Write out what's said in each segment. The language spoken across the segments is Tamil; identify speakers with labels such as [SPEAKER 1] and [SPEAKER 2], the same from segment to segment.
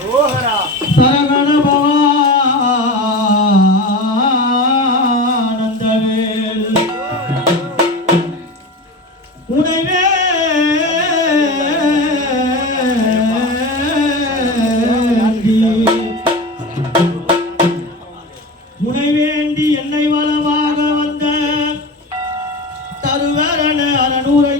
[SPEAKER 1] சரகண பவானந்தவேல் உனைவே. உனை என்னை வளமாக வந்த தருவரண அறநூறை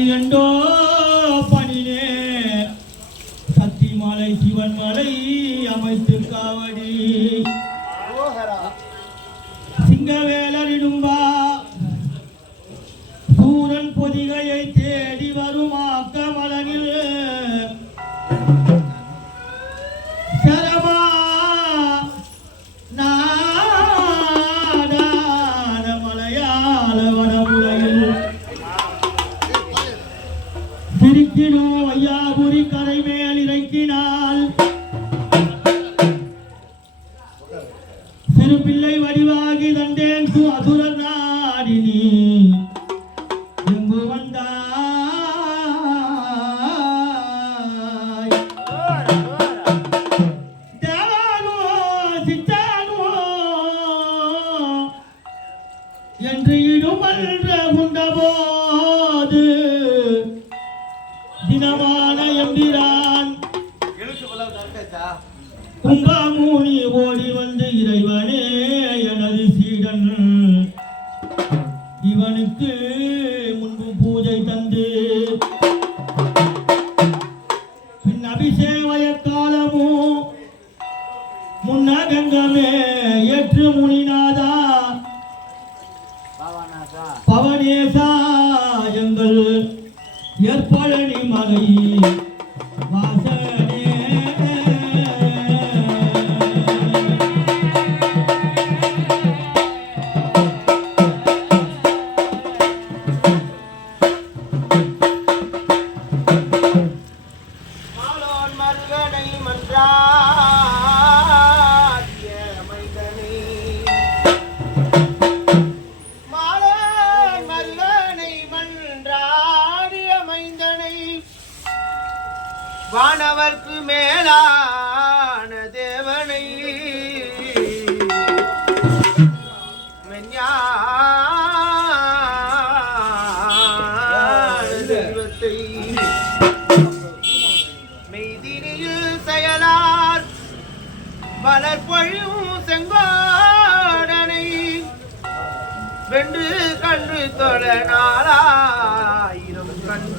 [SPEAKER 1] ஆழியண்டோ பணினே சக்தி மலை சிவன் மலை அமைத்து காவடி. சிங்கவேலரிடும்பா சூரன் பொதிகையை தேடி வரும் ஆக்கமலனில். திருக்கினோ ஐயாபுரி கரை மேல் இறக்கினால். சிறு பிள்ளை வடிவாகி தண்டேன் து அசுர நாடினி. எங்கு வந்தாய்? தேவானோ சித்தானோ என்று இடுமன்ற உண்டபோது தினமான எம்பிரான் கும்பாமூனி ஓடி வந்து இறைவனே எனது சீடன். இவனுக்கு முன்பு பூஜை தந்து. பின் அபிஷேகய காலமும் முன்னகங்கமே ஏற்று முனிநாதா. பவனேசா?
[SPEAKER 2] வானவர்க்கு மேலான தேவனை. தெய்வத்தை. மெய்தினியில் செயலார் மலர் பொழியும் செங்கோடனை. வென்று கன்று தொழ நாளாயிரம் கண்